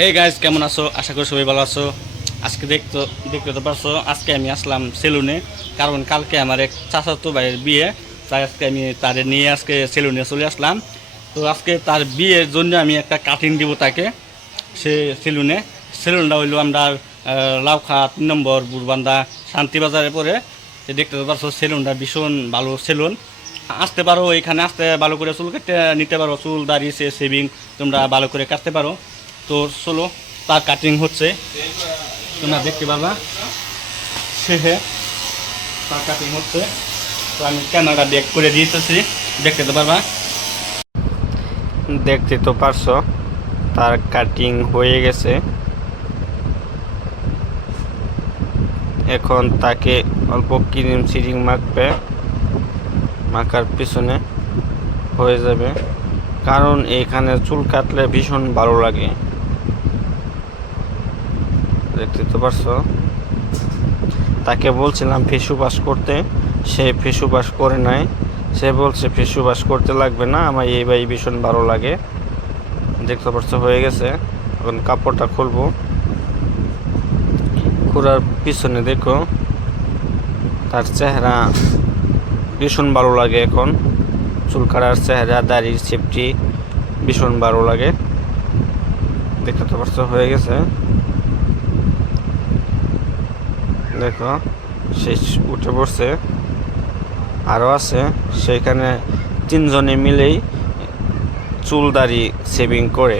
Hey guys, কেমন আছো? আশা করি সবাই ভালো আছো। আজকে দেখতে তো পারছো, আজকে আমি আসলাম সেলুনে। কারণ কালকে আমার এক চাচাতো ভাইয়ের বিয়ে, তাই আজকে আমি তারে নিয়ে আজকে সেলুনে চলে আসলাম। তো আজকে তার বিয়ের জন্য আমি একটা কাটিং দিব তাকে সে সেলুনটা হইলো আমরা লাউখা 3 নম্বর বুরবান্দা শান্তিবাজারে পরে। দেখতে তো পারছো সেলুনটা ভীষণ ভালো সেলুন। আসতে পারো, এখানে আসতে ভালো করে চুল কেটে নিতে পারো, চুল দাড়ি সেভিং তোমরা ভালো করে কাটতে পারো। তো চলো, তার কাটিং হচ্ছে, তোমরা দেখতে পারবা। শেষে তার কাটিং হচ্ছে, তো আমি ক্যামেরা ব্যাক করে দিতেছি, দেখতে তো পারবা। দেখতে তো পারছো তার কাটিং হয়ে গেছে। এখন তাকে অল্প ক্রিম সিরিং মাখবে, মাখার পিছনে হয়ে যাবে। কারণ এখানে চুল কাটলে ভীষণ ভালো লাগে, দেখতে তো পারছো। তাকে বলছিলাম ফেসু ওয়াশ করতে, সে ফেসু ওয়াশ করে নাই। সে বলছে ফেসু ওয়াশ করতে লাগবে না, আমার এই ভীষণ ভালো লাগে। দেখতে পারছো হয়ে গেছে। এখন কাপড়টা খুলবো, খোলার পিছনে দেখো তার চেহারা ভীষণ ভালো লাগে। এখন চুল কাটার চেহারা, দাড়ির সেফটি ভীষণ ভালো লাগে। দেখতে তো পারছো হয়ে গেছে। দেখো শেষ উঠে পড়ছে, আরও আছে। সেখানে 3 জনে মিলেই চুল দাড়ি সেভিং করে।